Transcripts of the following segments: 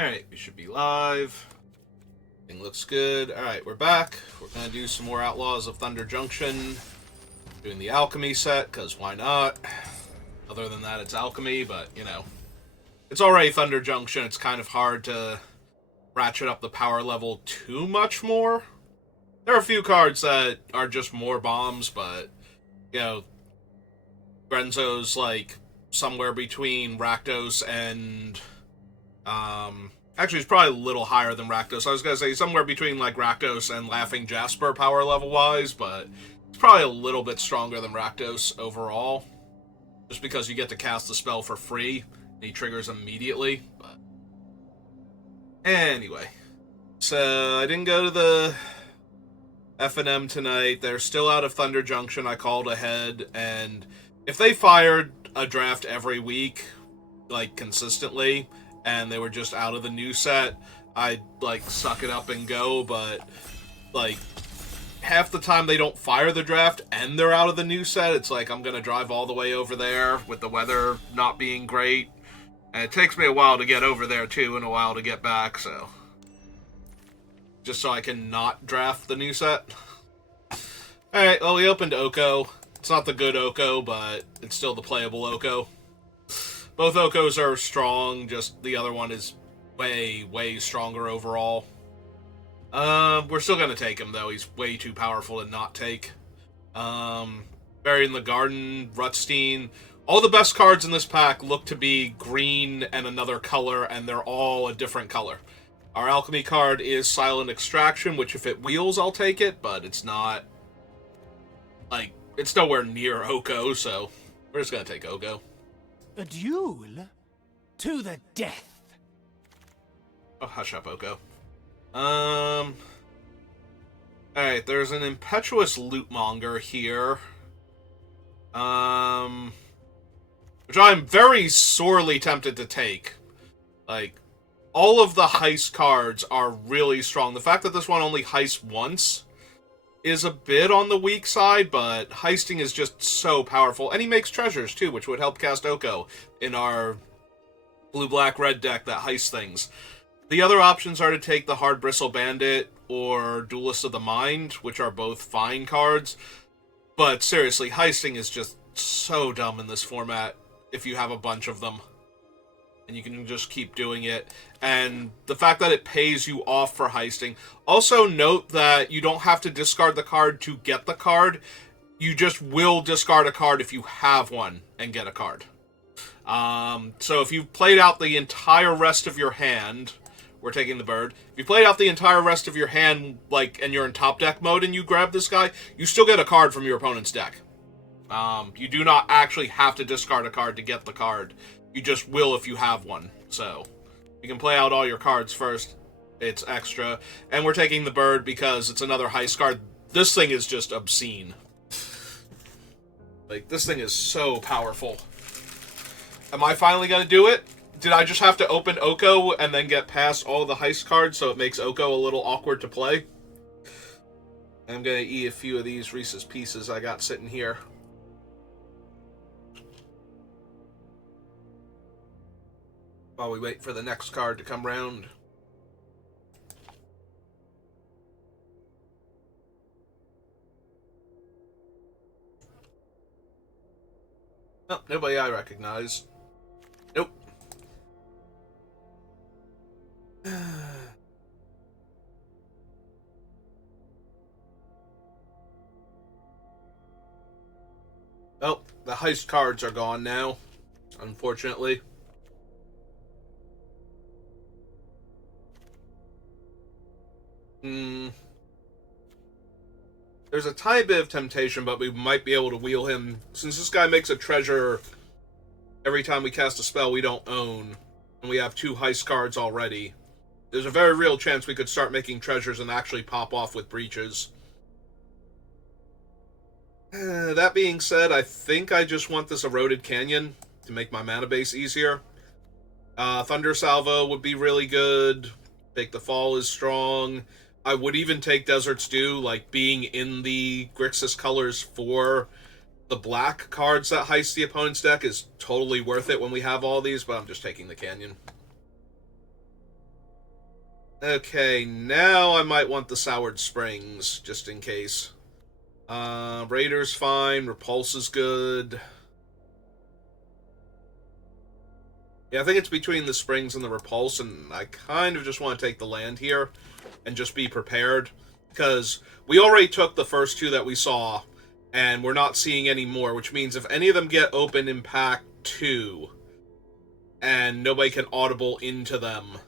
Alright, we should be live. Everything looks good. Alright, we're back. We're going to do some more Outlaws of Thunder Junction. Doing the Alchemy set, because why not? Other than that, it's Alchemy, but, you know. It's already Thunder Junction. It's kind of hard to ratchet up the power level too much more. There are a few cards that are just more bombs, but, you know, Grenzo's, like, somewhere between Rakdos and... actually, it's probably a little higher than Rakdos. I was going to say somewhere between, like, Rakdos and Laughing Jasper power level-wise, but it's probably a little bit stronger than Rakdos overall. Just because you get to cast the spell for free, and he triggers immediately. But anyway. So, I didn't go to the F&M tonight. They're still out of Thunder Junction. I called ahead, and if they fired a draft every week, like, consistently, and they were just out of the new set, I'd, like, suck it up and go, but, like, half the time they don't fire the draft and they're out of the new set, it's like I'm gonna drive all the way over there with the weather not being great, and it takes me a while to get over there, too, and a while to get back, so... just so I can not draft the new set. Alright, well, we opened Oko. It's not the good Oko, but it's still the playable Oko. Both Okos are strong, just the other one is way, way stronger overall. We're still gonna take him, though. He's way too powerful to not take. Buried in the Garden, Rutstein. All the best cards in this pack look to be green and another color, and they're all a different color. Our Alchemy card is Silent Extraction, which if it wheels, I'll take it, but it's not... like, it's nowhere near Oko, so we're just gonna take Oko. A duel? To the death. Oh, hush up, Oko. Alright, there's an Impetuous Lootmonger here. Which I'm very sorely tempted to take. Like, all of the heist cards are really strong. The fact that this one only heists once is a bit on the weak side, but heisting is just so powerful. And he makes treasures, too, which would help cast Oko in our blue-black-red deck that heists things. The other options are to take the Hard Bristle Bandit or Duelist of the Mind, which are both fine cards. But seriously, heisting is just so dumb in this format if you have a bunch of them. And you can just keep doing it. And the fact that it pays you off for heisting. Also note that you don't have to discard the card to get the card. You just will discard a card if you have one and get a card. So if you've played out the entire rest of your hand, we're taking the bird. If you played out the entire rest of your hand, like, and you're in top deck mode and you grab this guy, you still get a card from your opponent's deck. You do not actually have to discard a card to get the card. You just will if you have one. So, you can play out all your cards first. It's extra. And we're taking the bird because it's another heist card. This thing is just obscene. Like, this thing is so powerful. Am I finally going to do it? Did I just have to open Oko and then get past all the heist cards so it makes Oko a little awkward to play? I'm going to eat a few of these Reese's Pieces I got sitting here. While we wait for the next card to come round. Oh, nobody I recognize. Nope. Oh, the heist cards are gone now, unfortunately. There's a tiny bit of temptation, but we might be able to wheel him. Since this guy makes a treasure every time we cast a spell we don't own, and we have 2 heist cards already, there's a very real chance we could start making treasures and actually pop off with breaches. That being said, I think I just want this Eroded Canyon to make my mana base easier. Thunder Salvo would be really good. Take the Fall is strong. I would even take Desert Stew, like, being in the Grixis colors for the black cards that heist the opponent's deck is totally worth it when we have all these, but I'm just taking the Canyon. Okay, now I might want the Soured Springs, just in case. Raider's fine, Repulse is good. Yeah, I think it's between the Springs and the Repulse, and I kind of just want to take the land here and just be prepared, because we already took the first two that we saw, and we're not seeing any more, which means if any of them get open in Pack 2, and nobody can audible into them,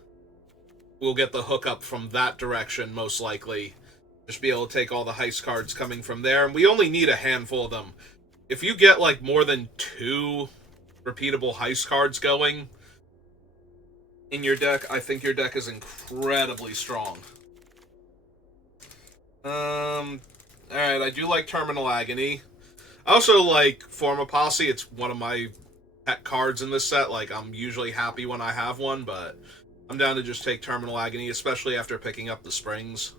we'll get the hookup from that direction, most likely. Just be able to take all the heist cards coming from there, and we only need a handful of them. If you get, like, more than 2 repeatable heist cards going in your deck, I think your deck is incredibly strong. Alright, I do like Terminal Agony. I also like Forma Posse. It's one of my pet cards in this set. Like, I'm usually happy when I have one, but I'm down to just take Terminal Agony, especially after picking up the Springs.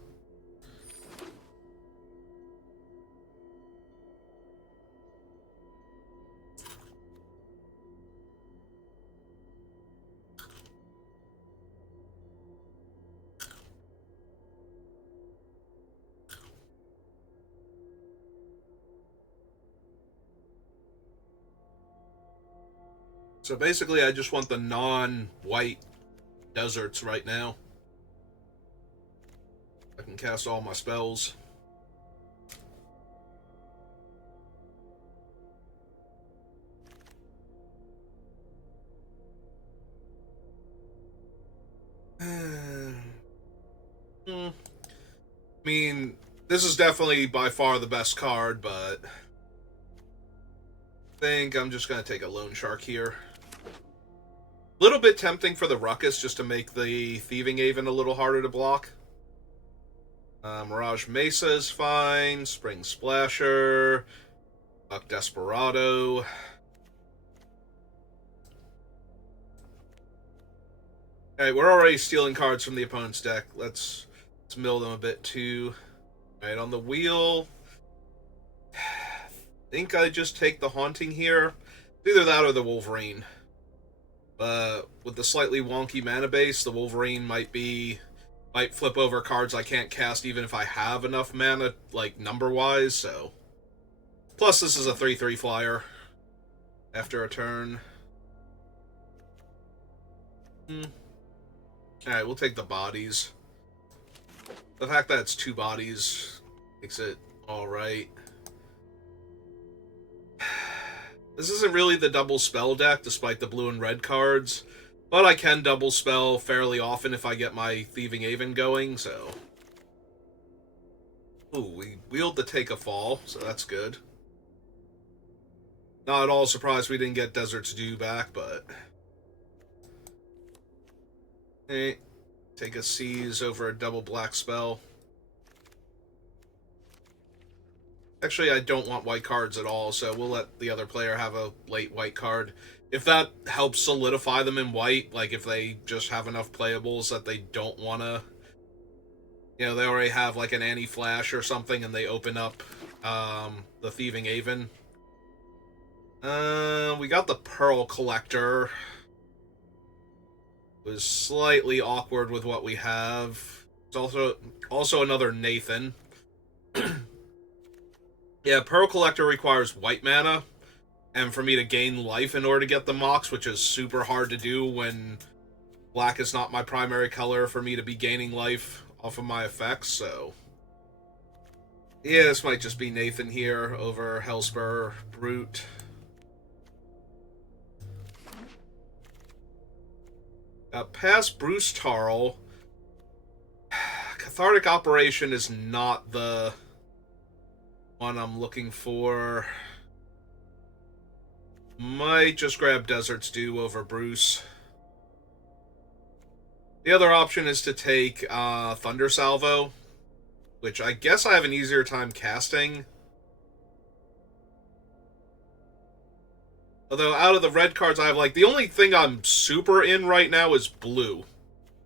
So basically, I just want the non-white deserts right now. I can cast all my spells. I mean, this is definitely by far the best card, but I think I'm just going to take a Loan Shark here. A little bit tempting for the Ruckus just to make the Thieving Haven a little harder to block. Mirage Mesa is fine. Spring Splasher. Buck Desperado. Alright, we're already stealing cards from the opponent's deck. Let's mill them a bit too. Alright, on the wheel. I think I just take the Haunting here. Either that or the Wolverine. But with the slightly wonky mana base, the Wolverine might flip over cards I can't cast even if I have enough mana, like, number-wise, so. Plus, this is a 3/3 flyer after a turn. Alright, we'll take the bodies. The fact that it's 2 bodies makes it alright. This isn't really the double spell deck, despite the blue and red cards, but I can double spell fairly often if I get my Thieving Haven going, so. Ooh, we wheeled the Take a Fall, so that's good. Not at all surprised we didn't get Desert's Dew back, but. Hey, take a Seize over a double black spell. Actually, I don't want white cards at all, so we'll let the other player have a late white card. If that helps solidify them in white, like if they just have enough playables that they don't want to... You know, they already have like an Anti-Flash or something and they open up the Thieving Haven. We got the Pearl Collector. It was slightly awkward with what we have. It's also another Nathan. Yeah, Pearl Collector requires white mana, and for me to gain life in order to get the Mox, which is super hard to do when black is not my primary color for me to be gaining life off of my effects, so. Yeah, this might just be Nathan here over Hellspur Brute. Past Bruce Tarl, Cathartic Operation is not the one I'm looking for. Might just grab Desert's Dew over Bruce. The other option is to take Thunder Salvo, which I guess I have an easier time casting. Although out of the red cards I have, like, the only thing I'm super in right now is blue.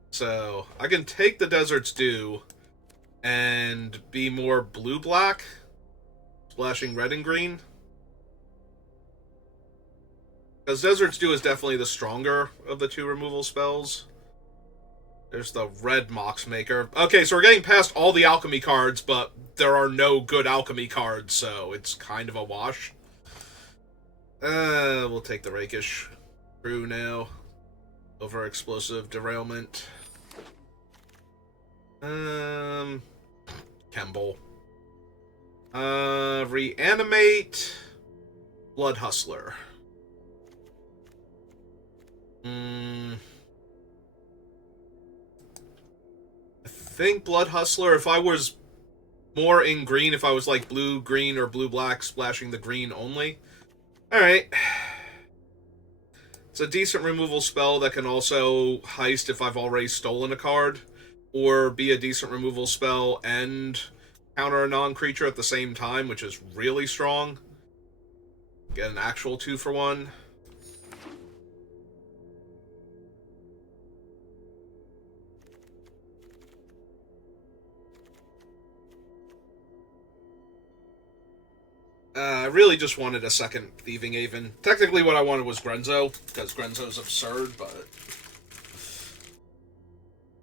So I can take the Desert's Dew and be more blue-black. Splashing red and green. Because Desert's Dew is definitely the stronger of the 2 removal spells. There's the red Mox Maker. Okay, so we're getting past all the alchemy cards, but there are no good alchemy cards, so it's kind of a wash. We'll take the Rakish Crew now. Over Explosive Derailment. Kemble. Reanimate. Blood Hustler. I think Blood Hustler, if I was more in green, if I was like blue, green, or blue, black, splashing the green only. Alright. It's a decent removal spell that can also heist if I've already stolen a card, or be a decent removal spell and counter a non-creature at the same time, which is really strong. Get an actual 2-for-1. I really just wanted a second Thieving Haven. Technically what I wanted was Grenzo, because Grenzo's absurd, but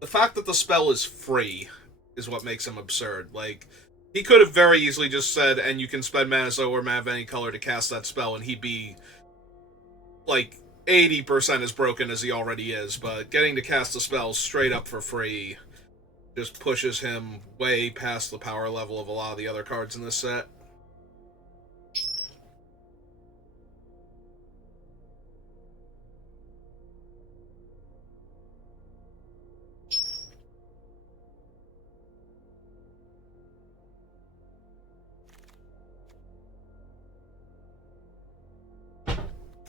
the fact that the spell is free is what makes him absurd. Like, he could have very easily just said, and you can spend mana or mana of any color to cast that spell, and he'd be, like, 80% as broken as he already is, but getting to cast the spell straight up for free just pushes him way past the power level of a lot of the other cards in this set.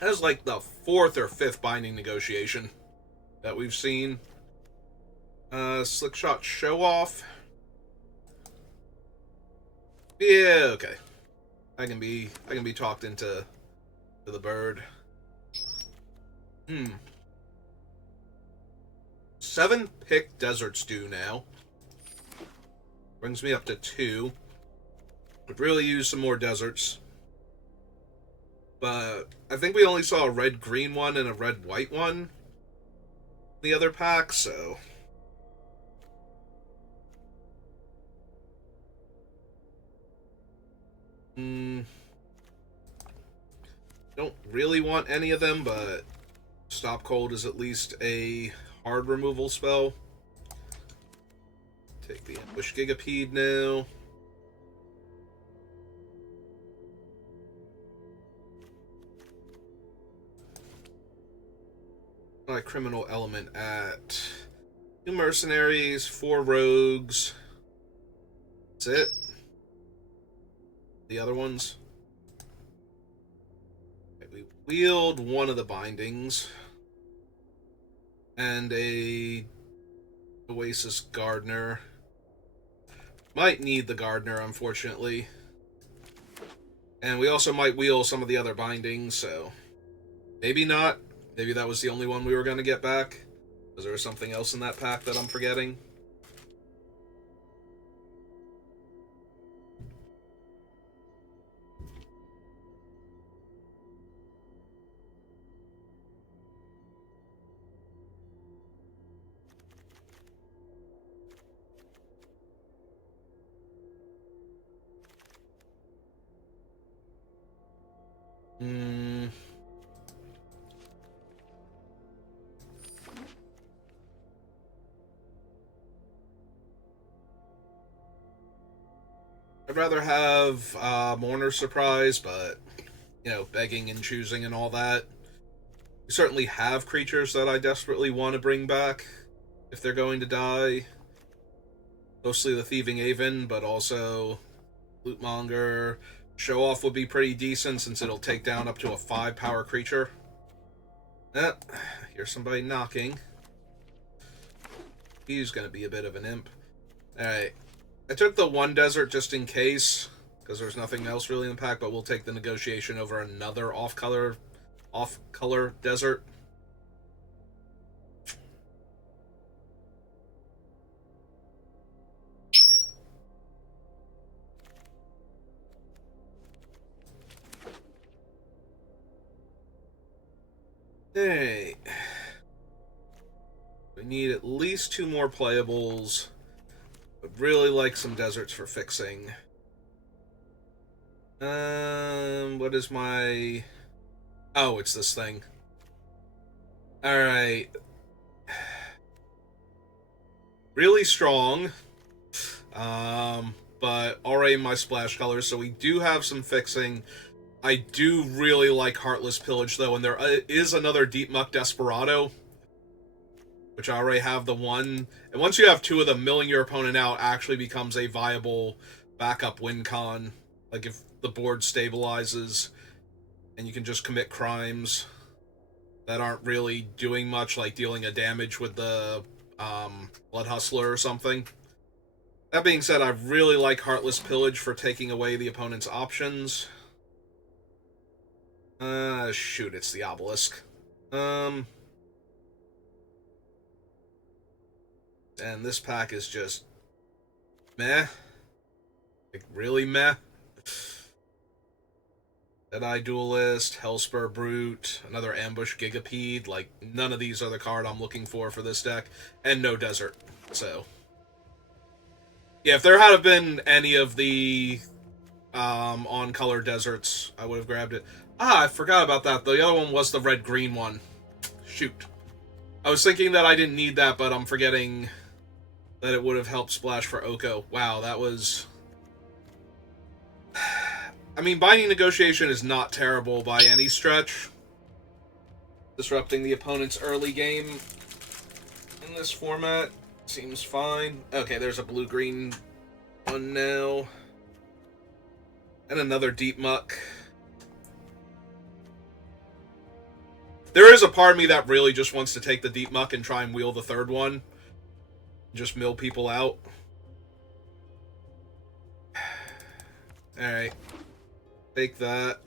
That is like the 4th or 5th binding negotiation that we've seen. Slick Shot Show Off. Yeah, okay. I can be talked into the bird. 7 pick Desert Stew now. Brings me up to 2. Could really use some more deserts. But I think we only saw a red-green one and a red-white one in the other pack, so don't really want any of them, but Stop Cold is at least a hard removal spell. Take the Ambush Gigapede now. Criminal Element at 2 Mercenaries, 4 Rogues. That's it. The other ones. Okay, we wield one of the bindings. And a Oasis Gardener. Might need the Gardener, unfortunately. And we also might wield some of the other bindings, so maybe not. Maybe that was the only one we were going to get back. Is there something else in that pack that I'm forgetting? I'd rather have Mourner's Surprise, but, you know, begging and choosing and all that. We certainly have creatures that I desperately want to bring back if they're going to die. Mostly the Thieving Haven, but also Lootmonger. Show Off would be pretty decent since it'll take down up to a 5-power creature. Here's somebody knocking. He's going to be a bit of an imp. Alright. I took the 1 desert just in case, because there's nothing else really in the pack, but we'll take the negotiation over another off-color desert. Hey. I need at least 2 more playables. Would really like some deserts for fixing. What is my... Oh, it's this thing. Alright. Really strong. But already in my splash colors, so we do have some fixing. I do really like Heartless Pillage, though, and there is another Deep Muck Desperado, which I already have the one. And once you have 2 of them, milling your opponent out actually becomes a viable backup win con. Like, if the board stabilizes, and you can just commit crimes that aren't really doing much, like dealing a damage with the Blood Hustler or something. That being said, I really like Heartless Pillage for taking away the opponent's options. Shoot, it's the Obelisk. And this pack is just meh. Like, really meh. Deadeye Duelist, Hellspur Brute, another Ambush Gigapede. Like, none of these are the card I'm looking for this deck. And no Desert, so... Yeah, if there had been any of the on-color deserts, I would have grabbed it. Ah, I forgot about that. The other one was the red-green one. Shoot. I was thinking that I didn't need that, but I'm forgetting that it would have helped splash for Oko. Wow, that was... I mean, Binding Negotiation is not terrible by any stretch. Disrupting the opponent's early game in this format seems fine. Okay, there's a blue-green one now. And another Deep Muck. There is a part of me that really just wants to take the Deep Muck and try and wheel the third one. Just mill people out. Alright. Take that.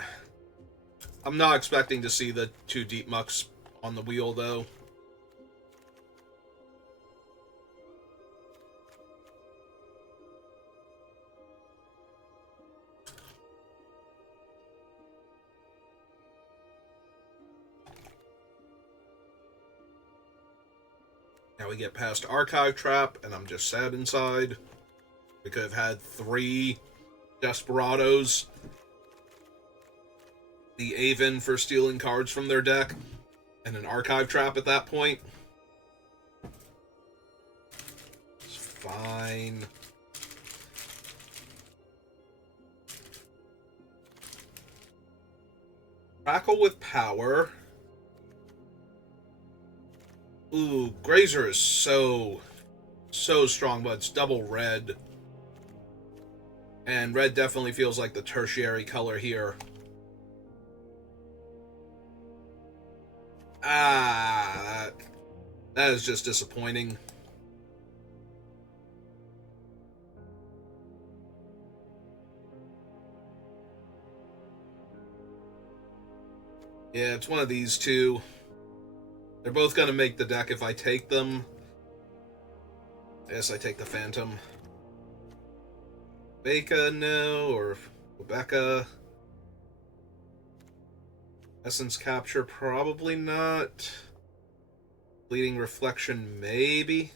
I'm not expecting to see the 2 Deep Mucks on the wheel, though. Now we get past Archive Trap, and I'm just sad inside. We could have had 3 Desperados. The Aven for stealing cards from their deck, and an Archive Trap at that point. It's fine. Crackle with Power. Ooh, Grazer is so strong, but it's double red. And red definitely feels like the tertiary color here. Ah, that is just disappointing. Yeah, it's one of these 2. They're both going to make the deck if I take them. Yes, I take the Phantom. Becca, no, or Rebecca. Essence Capture, probably not. Fleeting Reflection, maybe.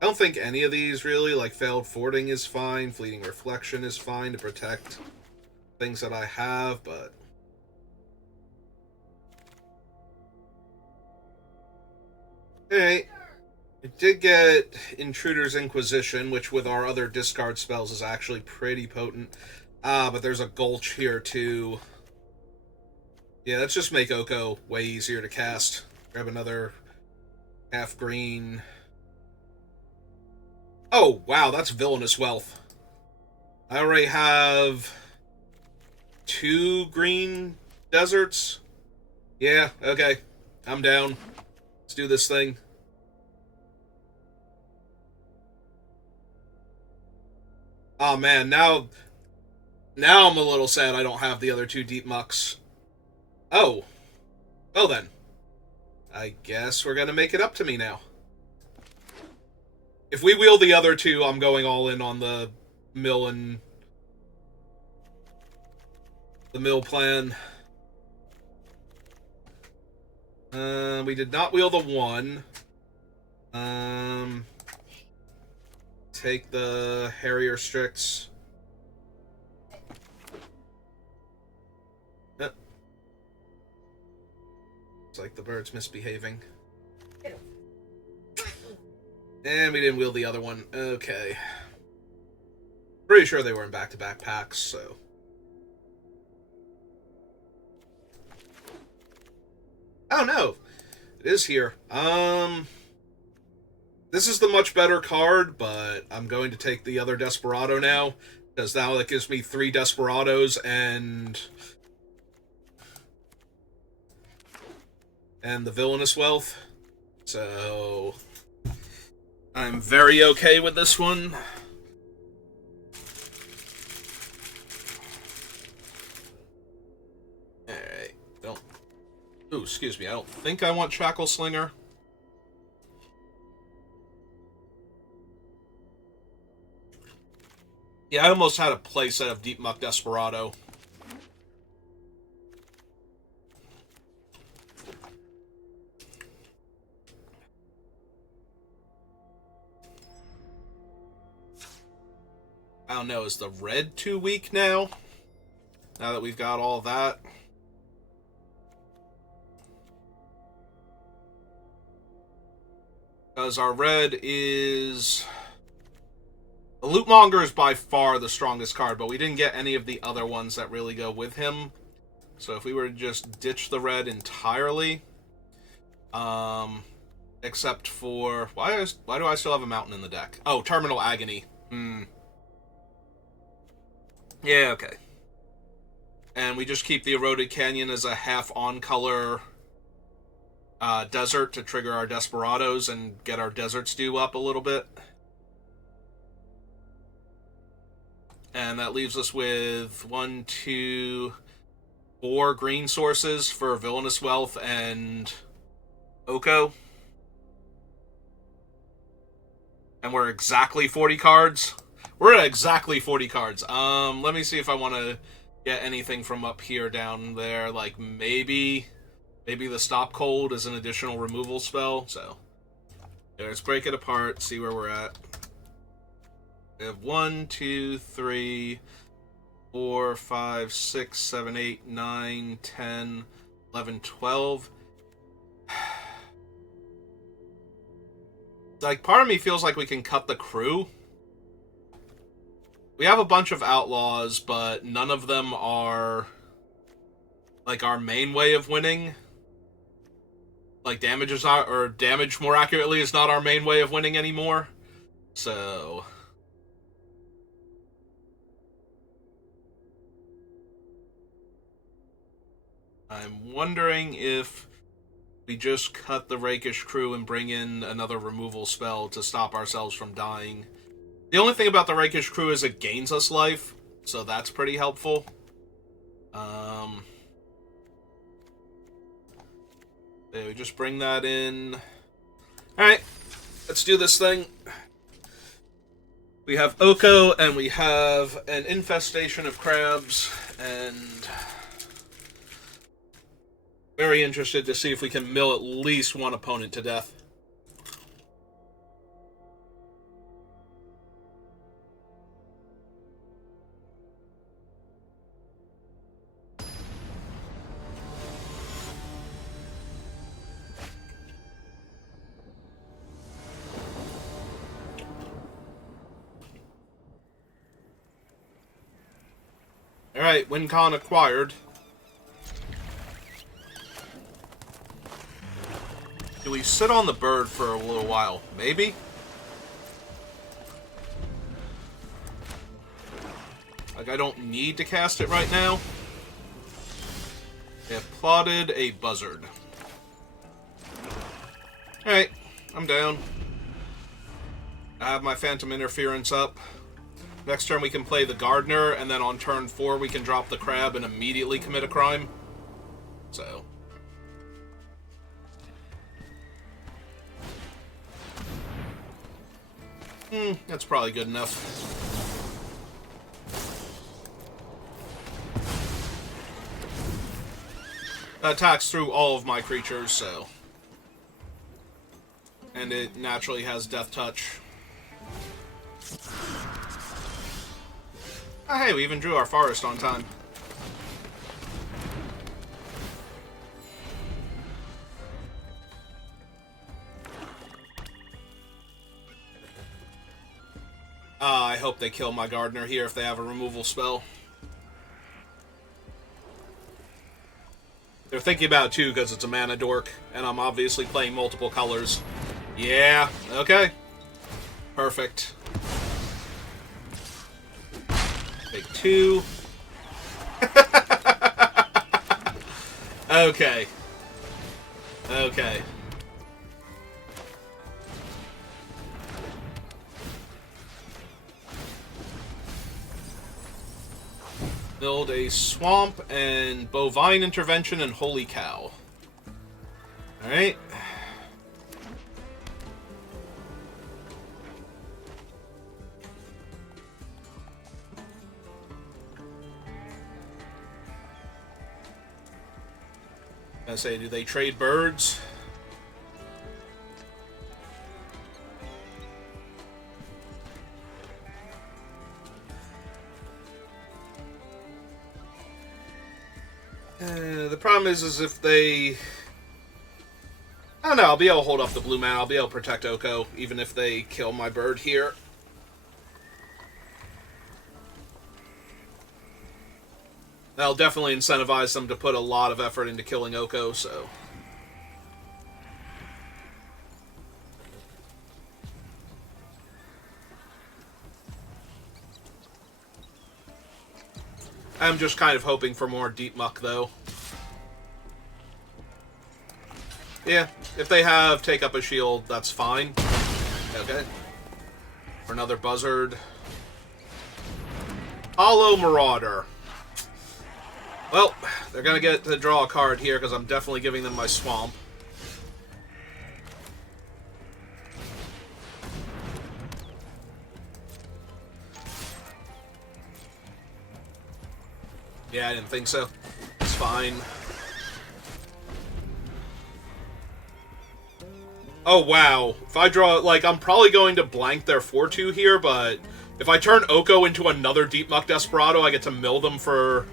I don't think any of these really, like Failed Fording is fine, Fleeting Reflection is fine to protect things that I have, but... Alright. I did get Intruder's Inquisition, which with our other discard spells is actually pretty potent. But there's a Gulch here too. Yeah, let's just make Oko way easier to cast. Grab another half green. Oh, wow, that's Villainous Wealth. I already have 2 green deserts. Yeah, okay. I'm down. Let's do this thing. Oh man, now I'm a little sad I don't have the other 2 Deep Mucks. Oh. Well then. I guess we're gonna make it up to me now. If we wheel the other 2, I'm going all in on the mill and... the mill plan. We did not wheel the 1. Take the Harrier Strix. It's like the bird's misbehaving. And we didn't wheel the other one. Okay. Pretty sure they were in back-to-back packs, so... Oh, no! It is here. This is the much better card, but I'm going to take the other Desperado now, because now that gives me 3 Desperados and the Villainous Wealth. So I'm very okay with this one. Alright, ooh, excuse me, I don't think I want Shackle Slinger. Yeah, I almost had a playset of Deep Muck Desperado. I don't know, is the red too weak now? Now that we've got all that? Because our red is... The Lootmonger is by far the strongest card, but we didn't get any of the other ones that really go with him. So if we were to just ditch the red entirely... except for... Why do I still have a mountain in the deck? Oh, Terminal Agony. Yeah, okay. And we just keep the Eroded Canyon as a half-on-color desert to trigger our Desperados and get our Desert Stew up a little bit. And that leaves us with 1, 2, 4 green sources for Villainous Wealth and Oko. And we're exactly 40 cards. We're at exactly 40 cards. Let me see if I want to get anything from up here down there. Like, maybe the Stop Cold is an additional removal spell. So, yeah, let's break it apart, see where we're at. We have 1, 2, 3, 4, 5, 6, 7, 8, 9, 10, 11, 12. Like, part of me feels like we can cut the crew. We have a bunch of Outlaws, but none of them are, like, our main way of winning. Like, damage more accurately is not our main way of winning anymore. So... I'm wondering if we just cut the Rakish crew and bring in another removal spell to stop ourselves from dying. The only thing about the Rakish crew is it gains us life, so that's pretty helpful. Yeah, we just bring that in. Alright, let's do this thing. We have Oko, and we have an infestation of crabs, and... Very interested to see if we can mill at least one opponent to death. Alright, WinCon acquired. Do we sit on the bird for a little while? Maybe? Like, I don't need to cast it right now. They have plotted a buzzard. Alright, I'm down. I have my Phantom Interference up. Next turn we can play the Gardener, and then on turn 4 we can drop the crab and immediately commit a crime. So... that's probably good enough. attacks through all of my creatures, so. And it naturally has Death Touch. Oh, hey, we even drew our forest on time. I hope they kill my gardener here if they have a removal spell. They're thinking about it too because it's a mana dork, and I'm obviously playing multiple colors. Yeah, okay. Perfect. Take 2. Okay. Okay. Build a swamp and bovine intervention and holy cow. Alright. I say, do they trade birds? The problem is if they... I don't know, I'll be able to hold up the blue mana, I'll be able to protect Oko, even if they kill my bird here. That'll definitely incentivize them to put a lot of effort into killing Oko, so... I'm just kind of hoping for more Deep Muck, though. Yeah, if they have Take Up a Shield, that's fine. Okay. For another Buzzard. Hollow Marauder. Well, they're going to get to draw a card here, because I'm definitely giving them my Swamp. Yeah, I didn't think so. It's fine. Oh, wow. If I draw... Like, I'm probably going to blank their 4-2 here, but... If I turn Oko into another Deep Muck Desperado, I get to mill them for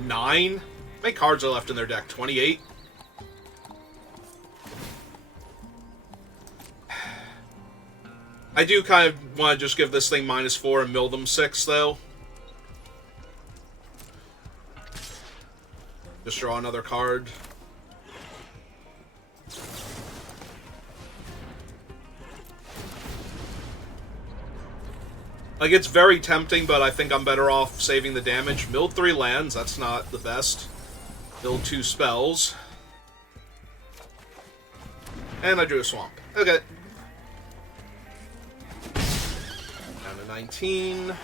9. How many cards are left in their deck? 28? I do kind of want to just give this thing -4 and mill them 6, though. Just draw another card. Like, it's very tempting, but I think I'm better off saving the damage. Milled 3 lands, that's not the best. Build 2 spells. And I drew a swamp. Okay. Down to 19.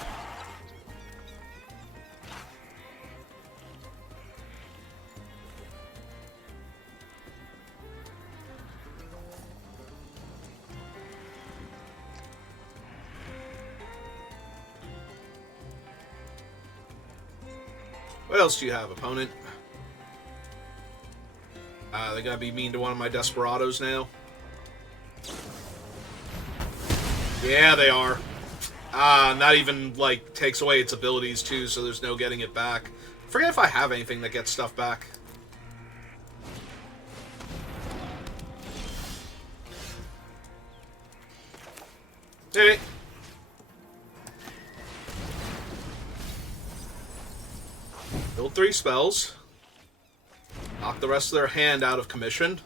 What else do you have, opponent? They gotta be mean to one of my Desperados now. Yeah, they are. Not even, like, takes away its abilities, too, so there's no getting it back. I forget if I have anything that gets stuff back. Alright. Build 3 spells. Knock the rest of their hand out of commission.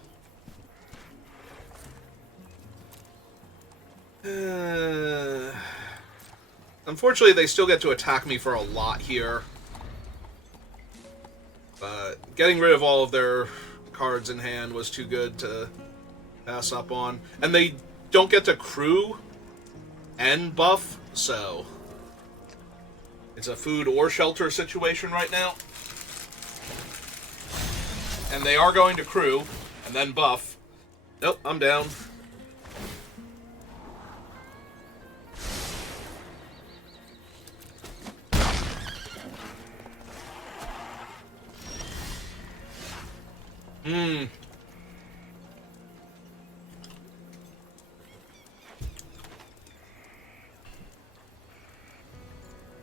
Unfortunately, they still get to attack me for a lot here. But getting rid of all of their cards in hand was too good to pass up on. And they don't get to crew and buff, so... It's a food or shelter situation right now. And they are going to crew, and then buff. Nope, I'm down. Hmm.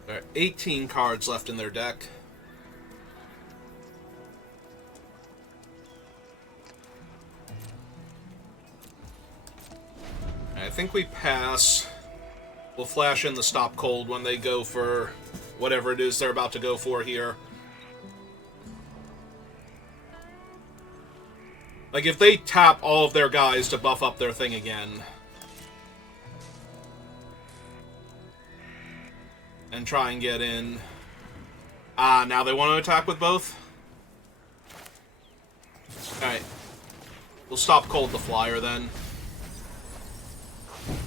There are 18 cards left in their deck. I think we pass. We'll flash in the stop cold when they go for whatever it is they're about to go for here. Like, if they tap all of their guys to buff up their thing again, and try and get in. Ah, now they want to attack with both? Alright. We'll stop cold the flyer then.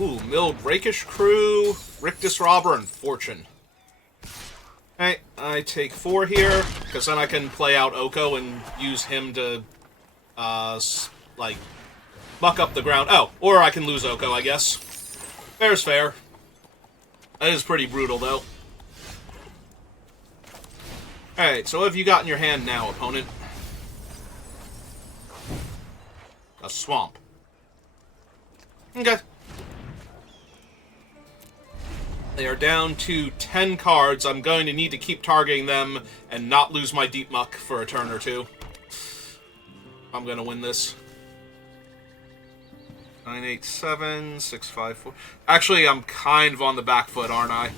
Ooh, Milled Rakish Crew, Rictus Robber, and Fortune. Alright, I take 4 here, because then I can play out Oko and use him to, like, muck up the ground. Oh, or I can lose Oko, I guess. Fair's fair. That is pretty brutal, though. Alright, so what have you got in your hand now, opponent? A swamp. Okay. They are down to 10 cards. I'm going to need to keep targeting them and not lose my Deep Muck for a turn or two. I'm going to win this. 987, 654. Actually, I'm kind of on the back foot, aren't I?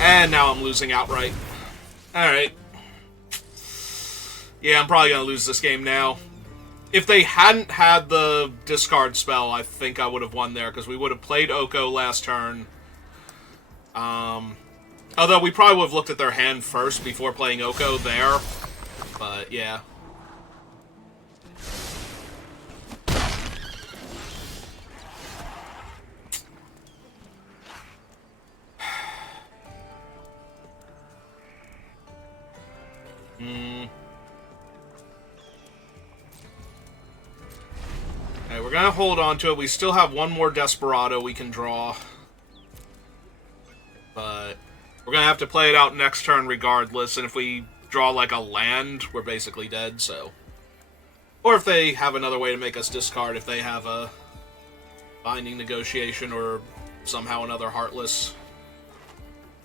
And now I'm losing outright. Alright. Yeah, I'm probably going to lose this game now. If they hadn't had the discard spell, I think I would have won there, because we would have played Oko last turn. Although we probably would have looked at their hand first before playing Oko there. But, yeah. Alright, we're gonna hold on to it. We still have one more Desperado we can draw. But we're gonna have to play it out next turn regardless, and if we draw like a land, we're basically dead, so. Or if they have another way to make us discard, if they have a Binding Negotiation or somehow another Heartless.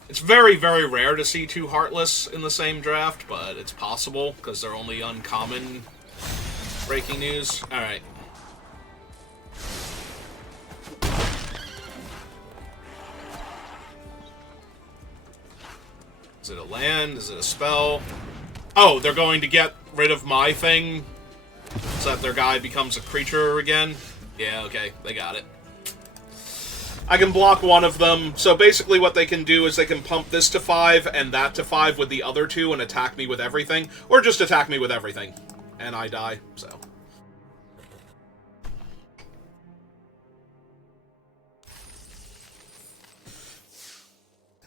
It's very, very rare to see 2 Heartless in the same draft, but it's possible, because they're only uncommon breaking news. Alright. Is it a land? Is it a spell? Oh, they're going to get rid of my thing so that their guy becomes a creature again? Yeah, okay. They got it. I can block one of them. So basically what they can do is they can pump this to 5 and that to 5 with the other 2 and attack me with everything. Or just attack me with everything. And I die, so.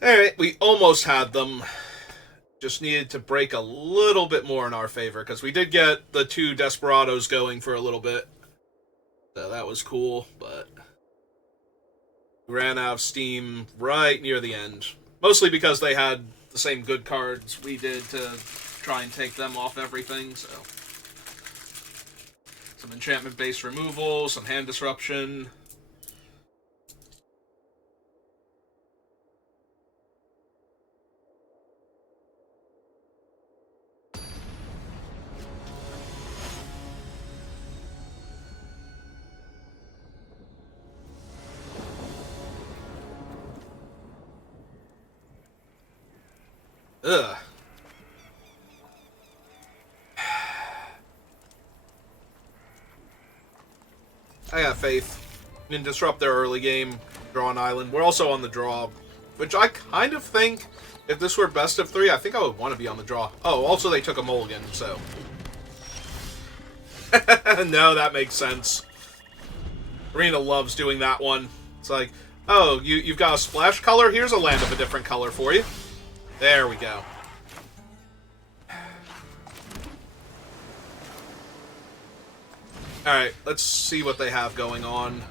Alright, we almost had them. Just needed to break a little bit more in our favor, because we did get the 2 Desperados going for a little bit. So that was cool, but we ran out of steam right near the end. Mostly because they had the same good cards we did to try and take them off everything, so. Some enchantment-based removal, some hand disruption. Ugh. I got faith. We can disrupt their early game, draw an island. We're also on the draw, which I kind of think, if this were best of 3, I think I would want to be on the draw. Oh, also they took a mulligan, so. No, that makes sense. Arena loves doing that one. It's like, oh, you've got a splash color? Here's a land of a different color for you. There we go. Alright, let's see what they have going on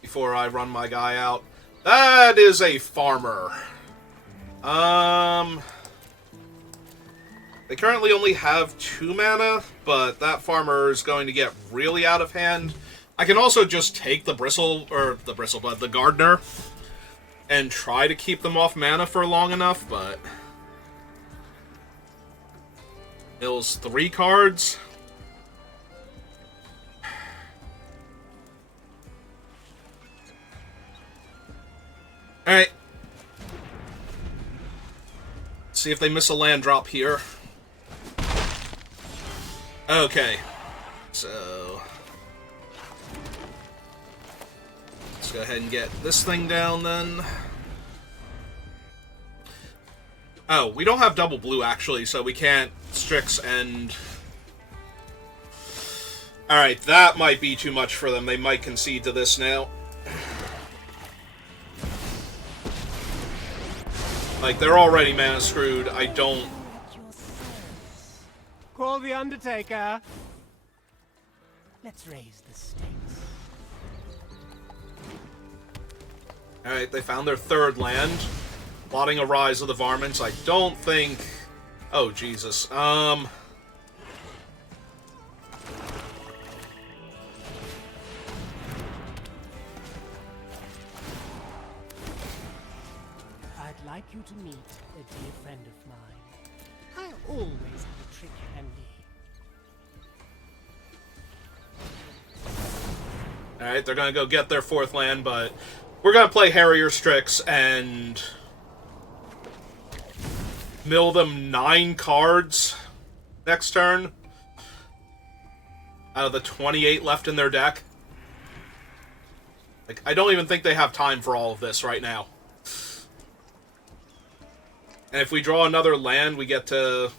before I run my guy out. That is a farmer. They currently only have 2 mana, but that farmer is going to get really out of hand. I can also just take the the gardener, and try to keep them off mana for long enough, but... Mills 3 cards. Alright. See if they miss a land drop here. Okay. So... let's go ahead and get this thing down, then. Oh, we don't have double blue, actually, so we can't Strix and... Alright, that might be too much for them. They might concede to this now. Like, they're already mana screwed. I don't... Call the Undertaker. Let's raise the stakes. Alright, they found their 3rd land. Plotting a Rise of the Varmints. I don't think... oh, Jesus. I'd like you to meet a dear friend of mine. I always have a trick handy. Alright, they're gonna go get their 4th land, but... we're gonna play Harrier Strix and... mill them 9 cards next turn out of the 28 left in their deck. Like, I don't even think they have time for all of this right now. And if we draw another land, we get to...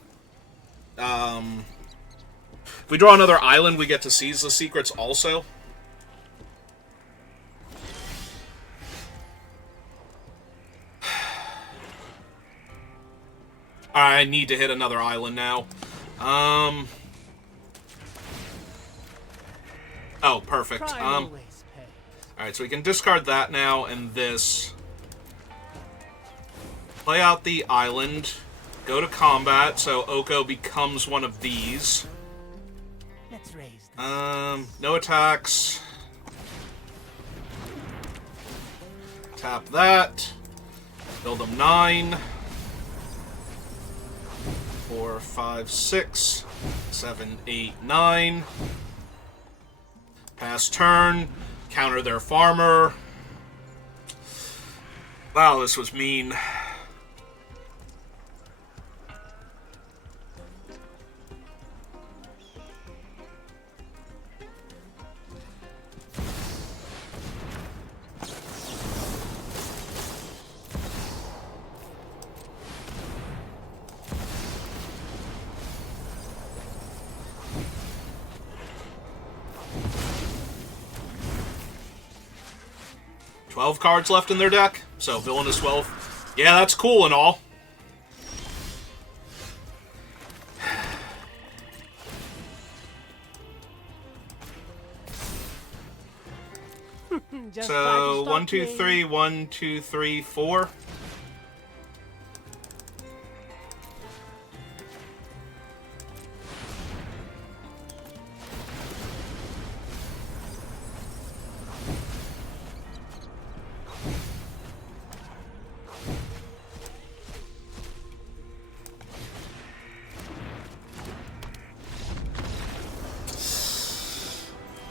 if we draw another island, we get to seize the secrets also. I need to hit another island now. Oh, perfect. Alright, so we can discard that now, and this. Play out the island. Go to combat, so Oko becomes one of these. Let's raise no attacks. Tap that. Build them 9. 4, 5, 6, 7, 8, 9. Pass turn. Counter their farmer. Wow, this was mean. Cards left in their deck, so Villainous Wealth. Yeah, that's cool and all. So 1, 2, 3, 1, 2, 3, 4.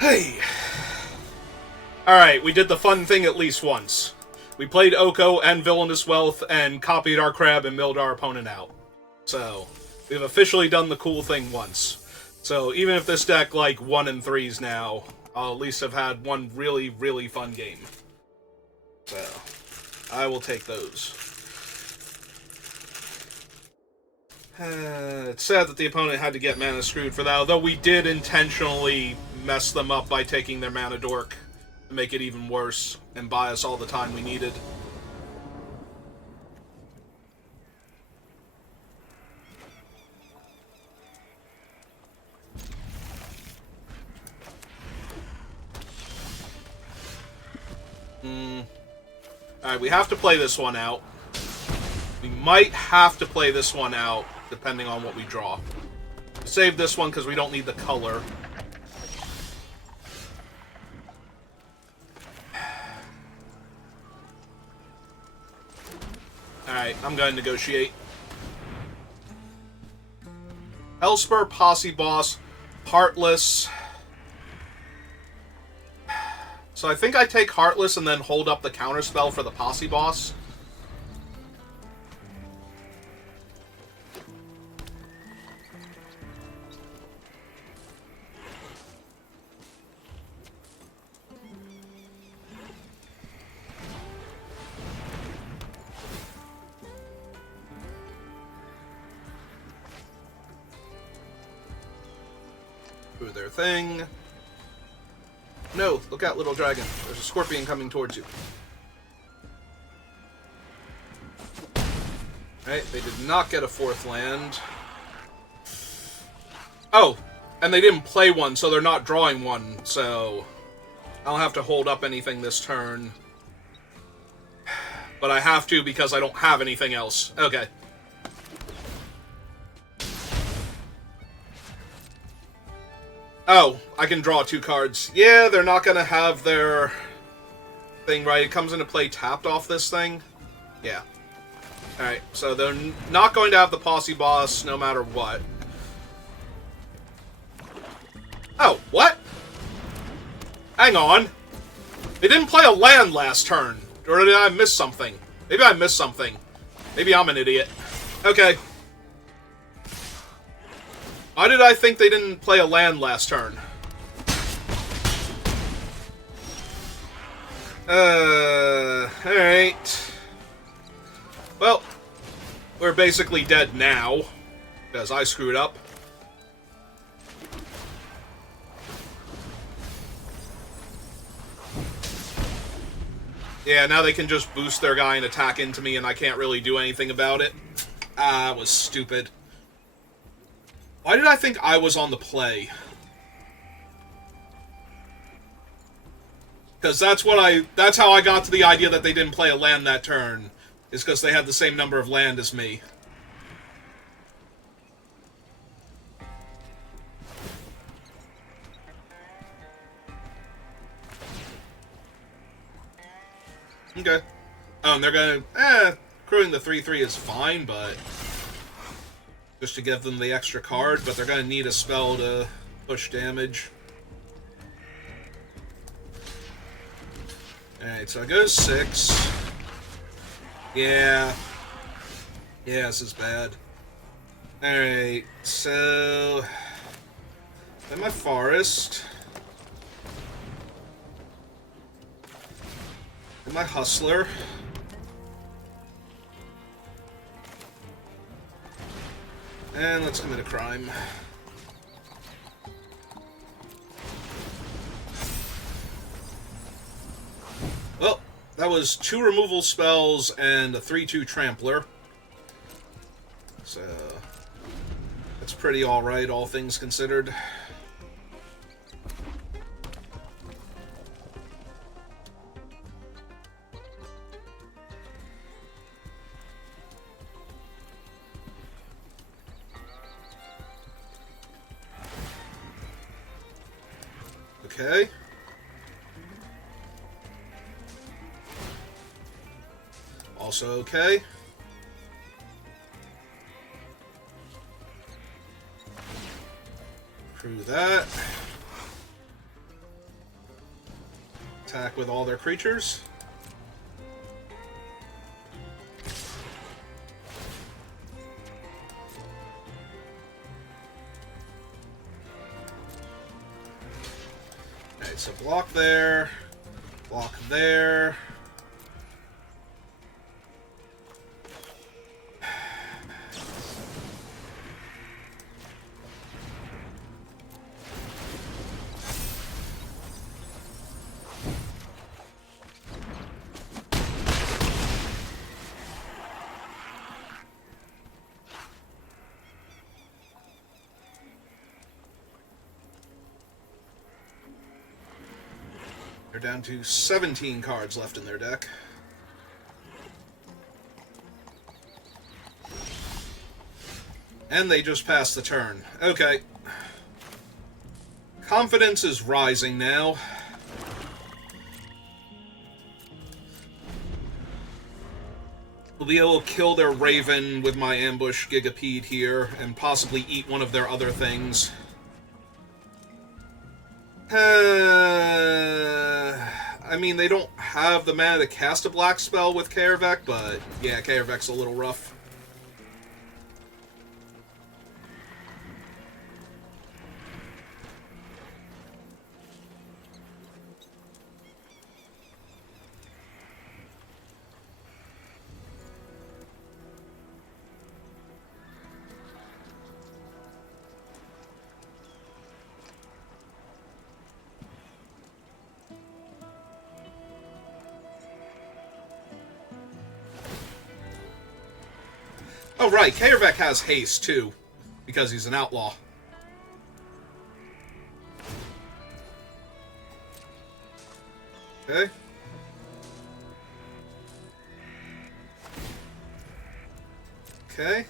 Hey! Alright, we did the fun thing at least once. We played Oko and Villainous Wealth and copied our crab and milled our opponent out. So, we've officially done the cool thing once. So, even if this deck, like, 1 and 3s now, I'll at least have had one really, really fun game. So, I will take those. It's sad that the opponent had to get mana screwed for that, although we did intentionally mess them up by taking their mana dork to make it even worse and buy us all the time we needed. Alright, we have to play this one out. We might have to play this one out depending on what we draw. Save this one because we don't need the color. Alright, I'm going to negotiate. Elspur, Posse Boss, Heartless. So I think I take Heartless and then hold up the counterspell for the Posse Boss. Do their thing. No, look out, little dragon. There's a scorpion coming towards you. Right, they did not get a 4th land. Oh, and they didn't play one, so they're not drawing one, so I don't have to hold up anything this turn. But I have to because I don't have anything else. Okay. Oh, I can draw 2 cards. Yeah, they're not going to have their thing, right? It comes into play tapped off this thing. Yeah. Alright, so they're not going to have the Posse Boss no matter what. Oh, what? Hang on. They didn't play a land last turn. Or did I miss something? Maybe I missed something. Maybe I'm an idiot. Okay. Why did I think they didn't play a land last turn? Alright. Well, we're basically dead now, because I screwed up. Yeah, now they can just boost their guy and attack into me, and I can't really do anything about it. Ah, that was stupid. Why did I think I was on the play? Because that's how I got to the idea that they didn't play a land that turn. Is because they had the same number of land as me. Okay. Oh, and they're gonna... crewing the 3/3 is fine, but... just to give them the extra card, but they're gonna need a spell to push damage. Alright, so I go 6. Yeah. Yeah, this is bad. Alright, so... then my Forest. And my Hustler. And let's commit a crime. Well, that was 2 removal spells and a 3/2 Trampler. So, that's pretty alright, all things considered. Okay. Also okay. Crew that. Attack with all their creatures. Alright, so block there. Block there. They're down to 17 cards left in their deck. And they just passed the turn. Okay. Confidence is rising now. We'll be able to kill their Raven with my ambush Gigapede here, and possibly eat one of their other things. I mean, they don't have the mana to cast a black spell with Kaervek, but yeah, Kaervek's a little rough. Oh, right, Kaervek has haste, too, because he's an outlaw. Okay. Okay.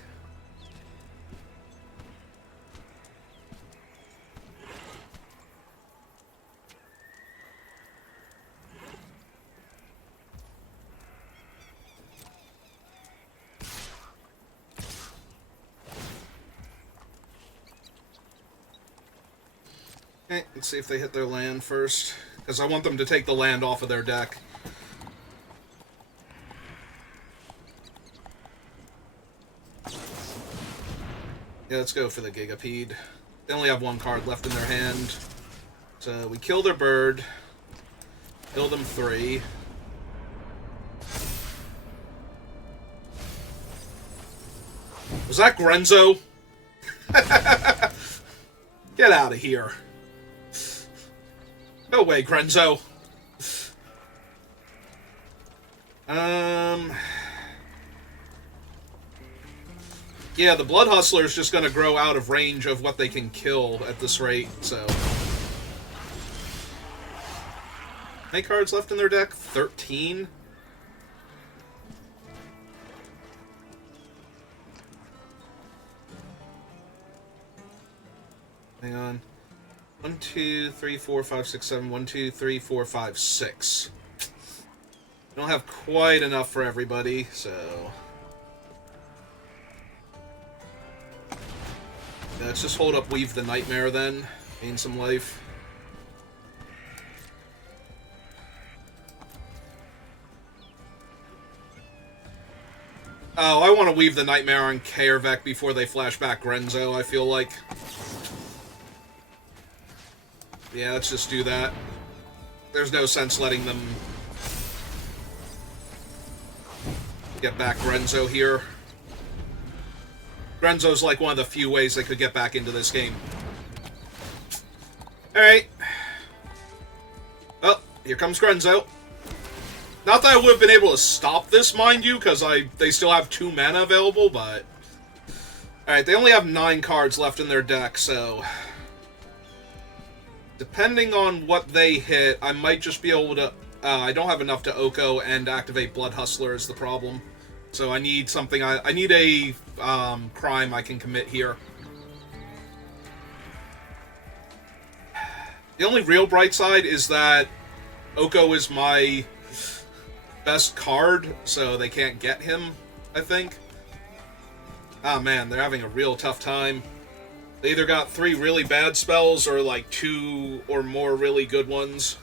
Okay, let's see if they hit their land first, because I want them to take the land off of their deck. Yeah, let's go for the Gigapede. They only have one card left in their hand. So we kill their bird. Kill them 3. Was that Grenzo? Get out of here. No way, Grenzo. Yeah, the Blood Hustler is just going to grow out of range of what they can kill at this rate, so... How many cards left in their deck? 13? Hang on. 1, 2, 3, 4, 5, 6, 7. 1, 2, 3, 4, 5, 6. I don't have quite enough for everybody, so... Yeah, let's just hold up Weave the Nightmare then. Gain some life. Oh, I want to Weave the Nightmare on Kaervek before they flash back Grenzo, I feel like. Yeah, let's just do that. There's no sense letting them get back Grenzo here. Grenzo's like one of the few ways they could get back into this game. Alright. Well, here comes Grenzo. Not that I would have been able to stop this, mind you, because they still have 2 mana available, but... Alright, they only have 9 cards left in their deck, so... Depending on what they hit, I might just be able to... I don't have enough to Oko and activate Blood Hustler is the problem. So I need something... I need a crime I can commit here. The only real bright side is that Oko is my best card, so they can't get him, I think. Ah, man, they're having a real tough time. They either got 3 really bad spells or, like, 2 or more really good ones.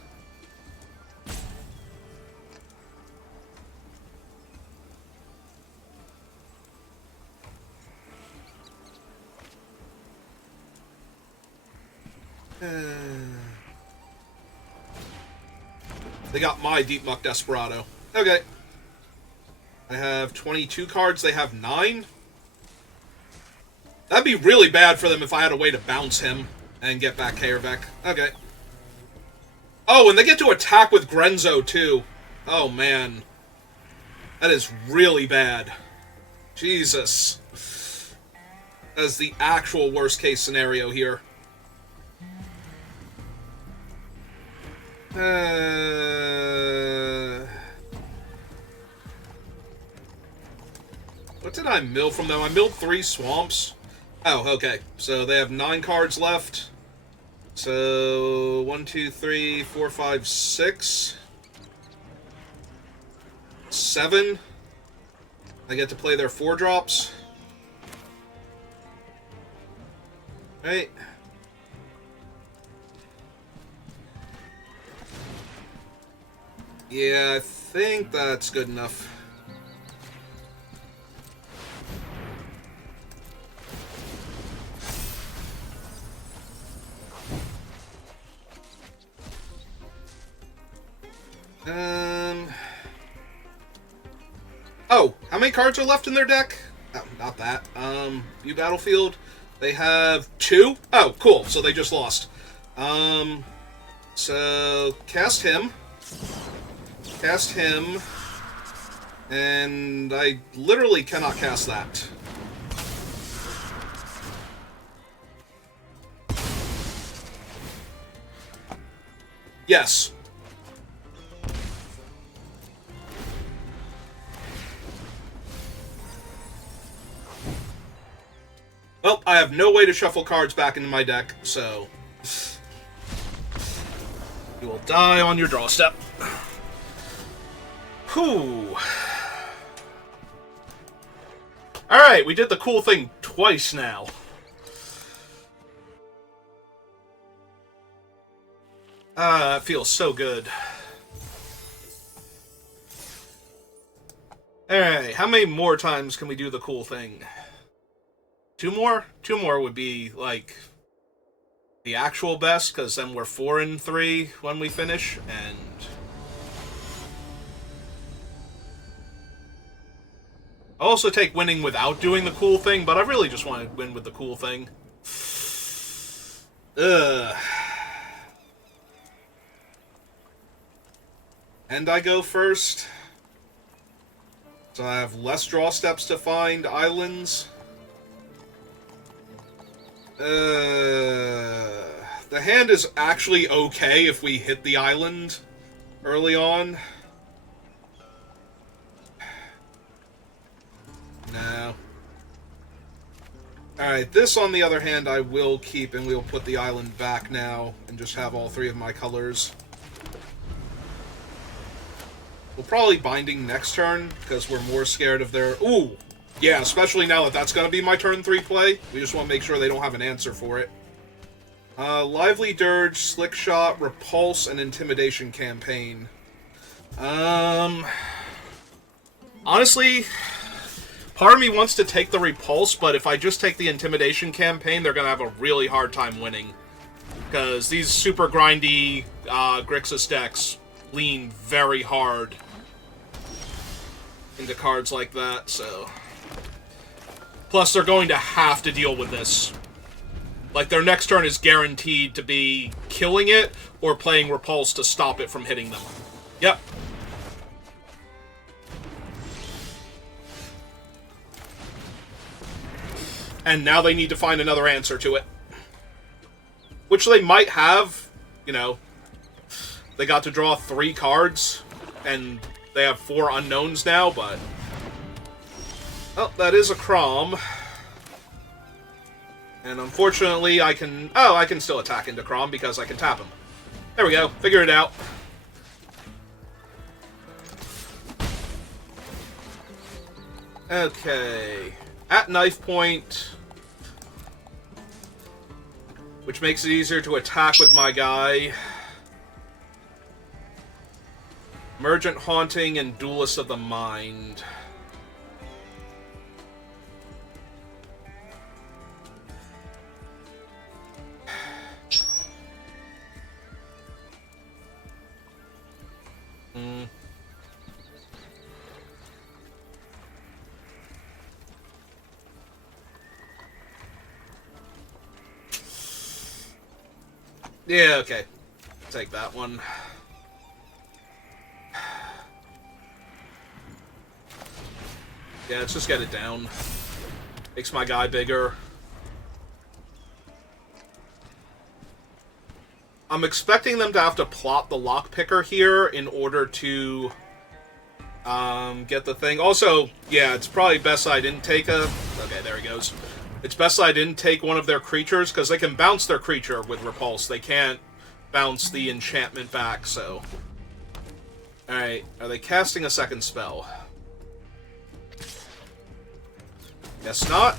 They got my Deep Muck Desperado. Okay. I have 22 cards, they have 9. That'd be really bad for them if I had a way to bounce him and get back Kaervek. Okay. Oh, and they get to attack with Grenzo, too. Oh, man. That is really bad. Jesus. That is the actual worst-case scenario here. What did I mill from them? I milled 3 swamps. Oh, okay. So they have 9 cards left. So 1, 2, 3, 4, 5, 6, 7. I get to play their 4 drops. Right. Yeah, I think that's good enough. Oh, how many cards are left in their deck? Oh, not that. View Battlefield. They have 2. Oh, cool. So they just lost. So cast him. Cast him. And I literally cannot cast that. Yes. Well, I have no way to shuffle cards back into my deck, so you will die on your draw step. Whew. Alright, we did the cool thing twice now. It feels so good. Alright, how many more times can we do the cool thing? 2 more? 2 more would be, like, the actual best, because then we're 4-3 when we finish, and I'll also take winning without doing the cool thing, but I really just want to win with the cool thing. Ugh. And I go first. So I have less draw steps to find islands. The hand is actually okay if we hit the island early on. No. Alright, this on the other hand I will keep, and we'll put the island back now and just have all 3 of my colors. We'll probably Binding next turn, because we're more scared of their... Ooh! Yeah, especially now that that's going to be my turn 3 play. We just want to make sure they don't have an answer for it. Lively Dirge, Slick Shot, Repulse, and Intimidation Campaign. Honestly, part of me wants to take the Repulse, but if I just take the Intimidation Campaign, they're going to have a really hard time winning. Because these super grindy Grixis decks lean very hard into cards like that, so... Plus, they're going to have to deal with this. Like, their next turn is guaranteed to be killing it or playing Repulse to stop it from hitting them. Yep. And now they need to find another answer to it. Which they might have, you know. They got to draw 3 cards, and they have 4 unknowns now, but... Oh, that is a Crom. And unfortunately, I can... Oh, I can still attack into Crom because I can tap him. There we go. Figure it out. Okay. At knife point, which makes it easier to attack with my guy. Emergent Haunting and Duelist of the Mind. Yeah, okay. Take that one. Yeah, let's just get it down. Makes my guy bigger. I'm expecting them to have to plot the lockpicker here in order to get the thing. Also, yeah, it's probably best I didn't take a... Okay, there he goes. It's best I didn't take one of their creatures, because they can bounce their creature with Repulse. They can't bounce the enchantment back, so... Alright, are they casting a second spell? Guess not.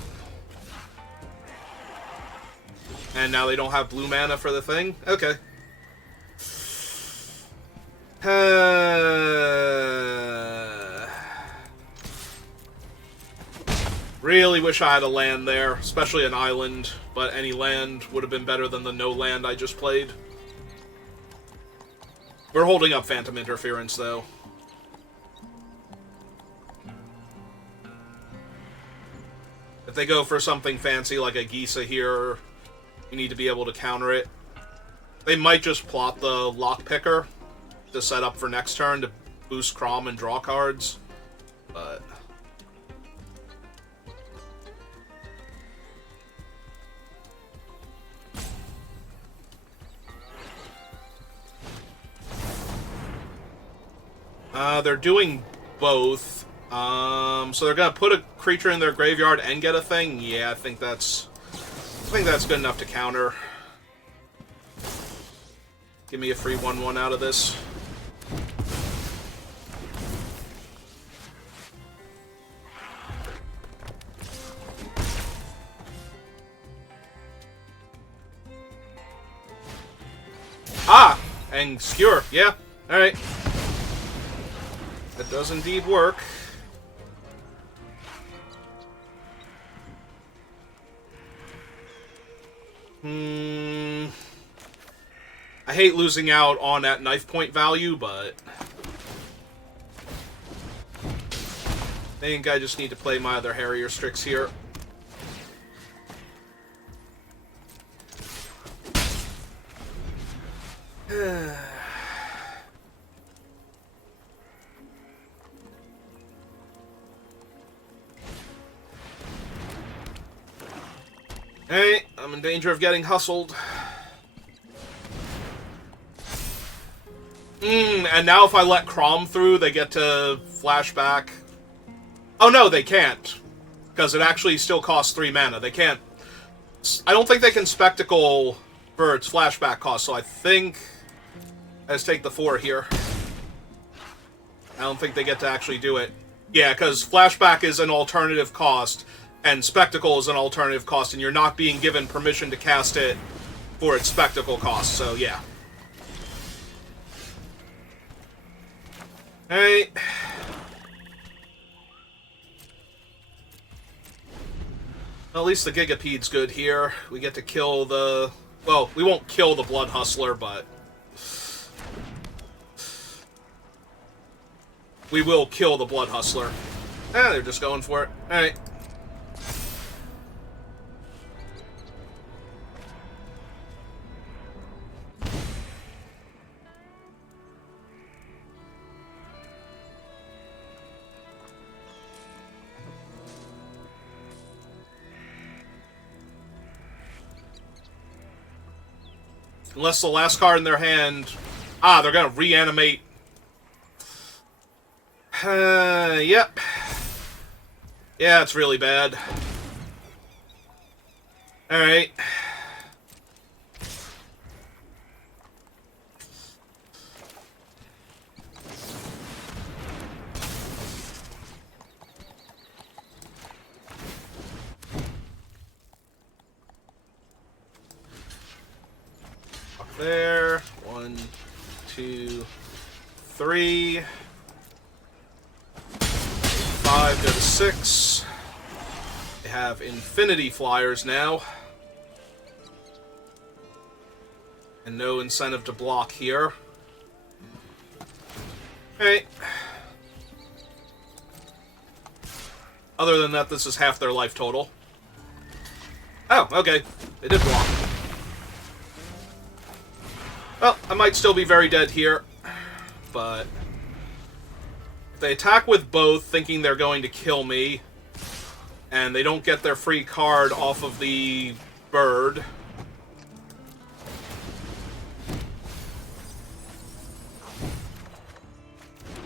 And now they don't have blue mana for the thing? Okay. Really wish I had a land there, especially an island, but any land would have been better than the no land I just played. We're holding up Phantom Interference, though. If they go for something fancy like a Gisa here, you need to be able to counter it. They might just plot the Lockpicker to set up for next turn to boost Crom and draw cards, but... they're doing both. So they're gonna put a creature in their graveyard and get a thing? Yeah, I think that's good enough to counter. Give me a free 1/1 out of this. Ah! And Skewer. Yeah. Alright. That does indeed work. I hate losing out on that knife point value, but... I think I just need to play my other Harrier Strix here. Hey, I'm in danger of getting hustled. And now if I let Crom through, they get to flashback. Oh no, they can't. Because it actually still costs 3 mana. They can't... I don't think they can Spectacle for its flashback cost, so I think... Let's take the 4 here. I don't think they get to actually do it. Yeah, because flashback is an alternative cost, and Spectacle is an alternative cost, and you're not being given permission to cast it for its Spectacle cost, so yeah. Alright. Well, at least the Gigapede's good here. We get to kill the... Well, we won't kill the Blood Hustler, but... we will kill the Blood Hustler. They're just going for it. Alright. Unless the last card in their hand... Ah, they're gonna reanimate. Yep. Yeah, it's really bad. Alright. There. 1, 2, 3. 5 go to 6. They have Infinity Flyers now. And no incentive to block here. Alright. Other than that, this is half their life total. Oh, okay. They did block. Well, I might still be very dead here, but if they attack with both, thinking they're going to kill me, and they don't get their free card off of the bird.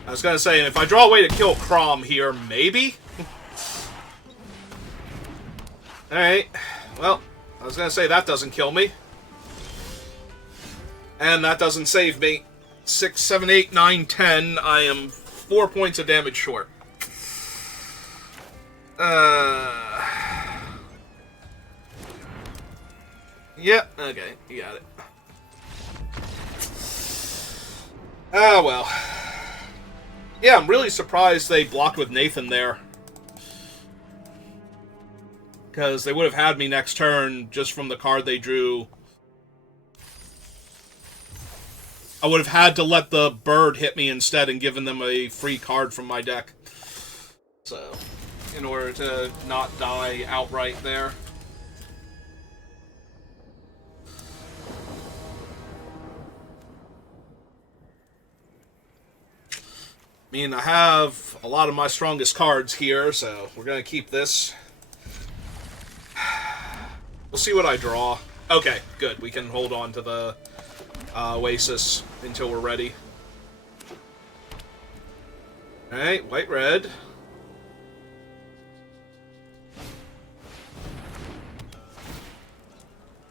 I was gonna say, if I draw a way to kill Crom here, maybe? Alright. Well, I was gonna say that doesn't kill me. And that doesn't save me. 6, 7, 8, 9, 10. I am 4 points of damage short. Yeah, okay, you got it. Ah, well. Yeah, I'm really surprised they blocked with Nathan there. Because they would have had me next turn just from the card they drew. I would have had to let the bird hit me instead and given them a free card from my deck. So, in order to not die outright there. I mean, I have a lot of my strongest cards here, so we're going to keep this. We'll see what I draw. Okay, good. We can hold on to the Oasis until we're ready. Alright, white-red.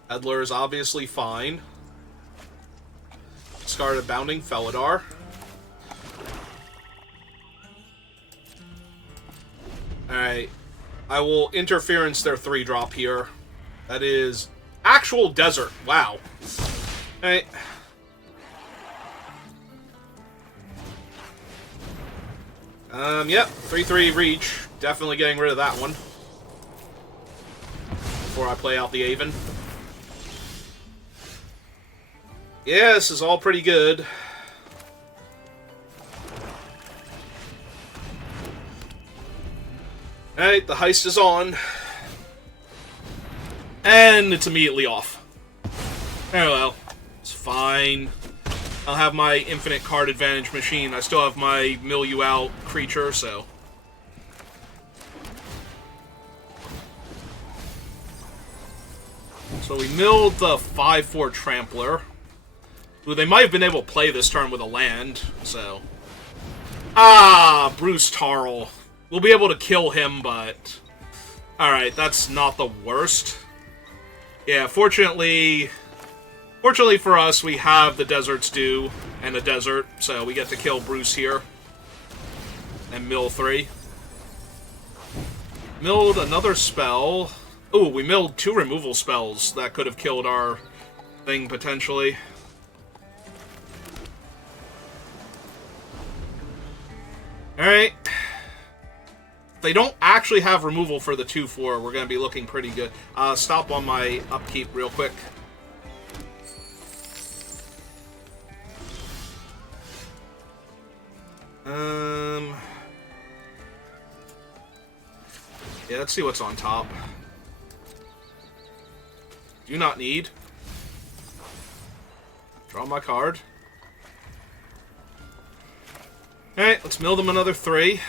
Edler is obviously fine. Discarded Bounding Felidar. Alright. I will Interference their 3-drop here. That is actual Desert. Wow. Alright. Yep. 3/3 reach. Definitely getting rid of that one. Before I play out the Aven. Yeah, this is all pretty good. Alright, the heist is on. And it's immediately off. Oh well. It's fine. I'll have my infinite card advantage machine. I still have my mill you out creature, so. So we milled the 5/4 Trampler. Who they might have been able to play this turn with a land, so. Ah, Bruce Tarl. We'll be able to kill him, but. Alright, that's not the worst. Yeah, fortunately for us, we have the Desert's Due and a Desert, so we get to kill Bruce here. And mill 3. Milled another spell. Ooh, we milled 2 removal spells that could have killed our thing, potentially. Alright. If they don't actually have removal for the 2/4, we're going to be looking pretty good. Stop on my upkeep real quick. Yeah, let's see what's on top. Do not need. Draw my card. Alright, let's mill them another 3.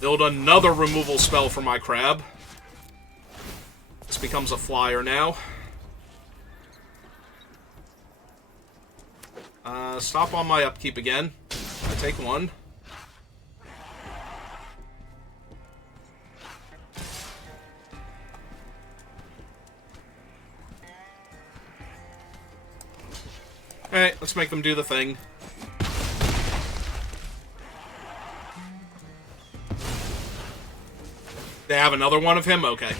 Build another removal spell for my crab. This becomes a flyer now. Stop on my upkeep again. I take 1. Alright, let's make them do the thing. They have another one of him? Okay.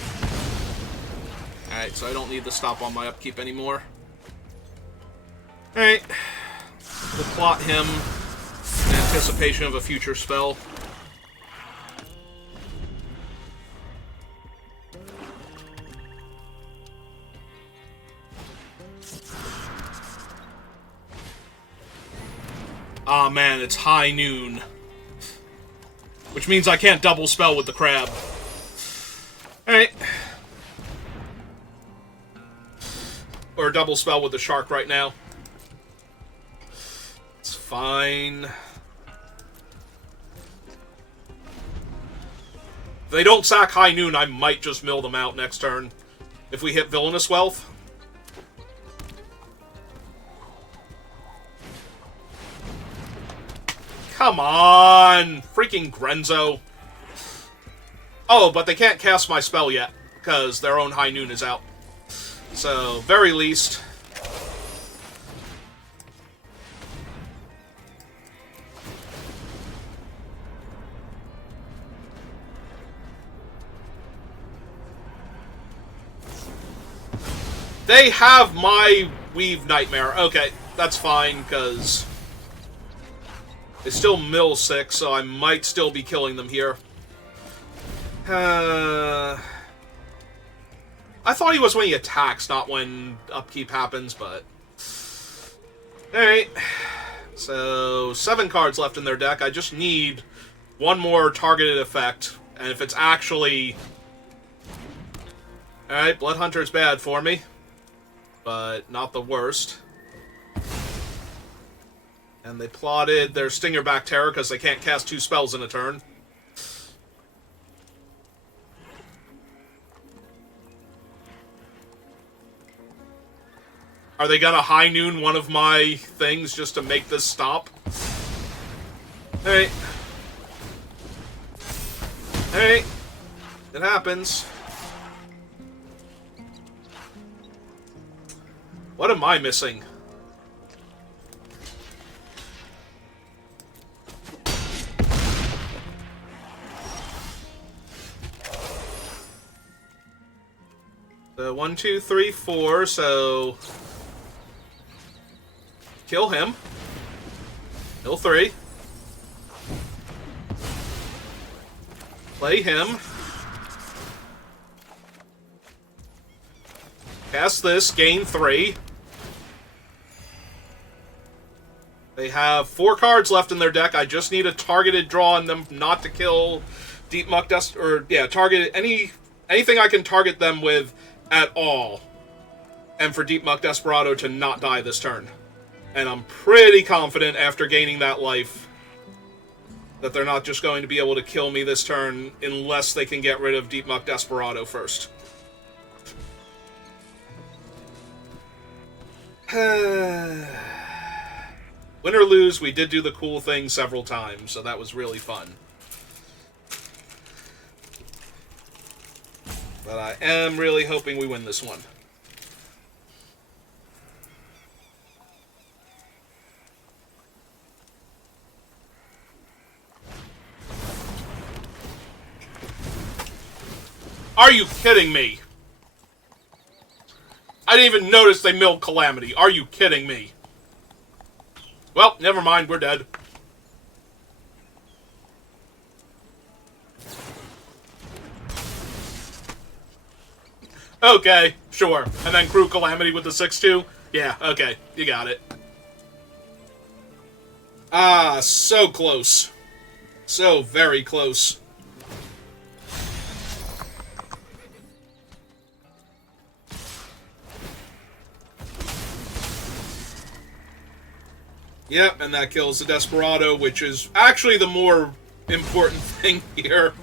Alright, so I don't need to stop on my upkeep anymore. Alright. We'll plot him in anticipation of a future spell. Aw, man, it's high noon. Which means I can't double spell with the crab. Alright. Or double spell with the shark right now. It's fine. If they don't sack High Noon, I might just mill them out next turn. If we hit Villainous Wealth. Come on! Freaking Grenzo. Oh, but they can't cast my spell yet, because their own High Noon is out. So, very least... They have my Weave Nightmare. Okay, that's fine, because... They still mill 6, so I might still be killing them here. I thought he was when he attacks, not when upkeep happens, but... Alright. So, 7 cards left in their deck. I just need one more targeted effect. And if it's actually... Alright, Blood Hunter's bad for me. But not the worst. And they plotted their Stingerback Terror because they can't cast 2 spells in a turn. Are they gonna High Noon one of my things just to make this stop? Alright. Alright. It happens. What am I missing? So 1, 2, 3, 4, so... Kill him. Kill 3. Play him. Cast this, gain 3. They have 4 cards left in their deck. I just need a targeted draw on them not to kill Deep Muck Dust, or, yeah, target anything I can target them with at all. And for Deep Muck Desperado to not die this turn. And I'm pretty confident after gaining that life that they're not just going to be able to kill me this turn unless they can get rid of Deep Muck Desperado first. Win or lose, we did do the cool thing several times, so that was really fun. But I am really hoping we win this one. Are you kidding me? I didn't even notice they milled Calamity. Are you kidding me? Well, never mind. We're dead. Okay, sure. And then Crew Calamity with the 6-2? Yeah, okay. You got it. Ah, so close. So very close. Yep, and that kills the Desperado, which is actually the more important thing here.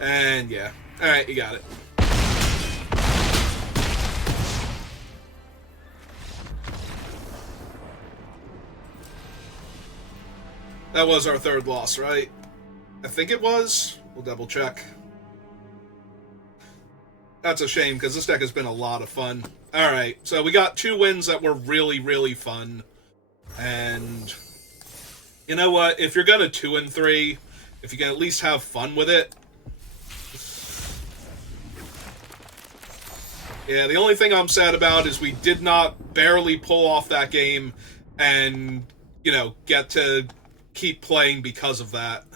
And yeah. Alright, you got it. That was our 3rd loss, right? I think it was. We'll double check. That's a shame, because this deck has been a lot of fun. Alright, so we got 2 wins that were really, really fun. And you know what? If you're gonna 2 and 3, if you can at least have fun with it. Yeah, the only thing I'm sad about is we did not barely pull off that game and, you know, get to keep playing because of that.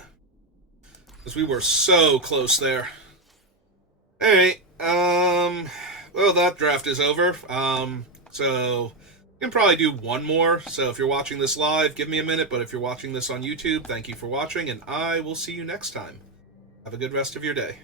Because we were so close there. Alright, well, that draft is over. So we can probably do one more, so if you're watching this live, give me a minute, but if you're watching this on YouTube, thank you for watching, and I will see you next time. Have a good rest of your day.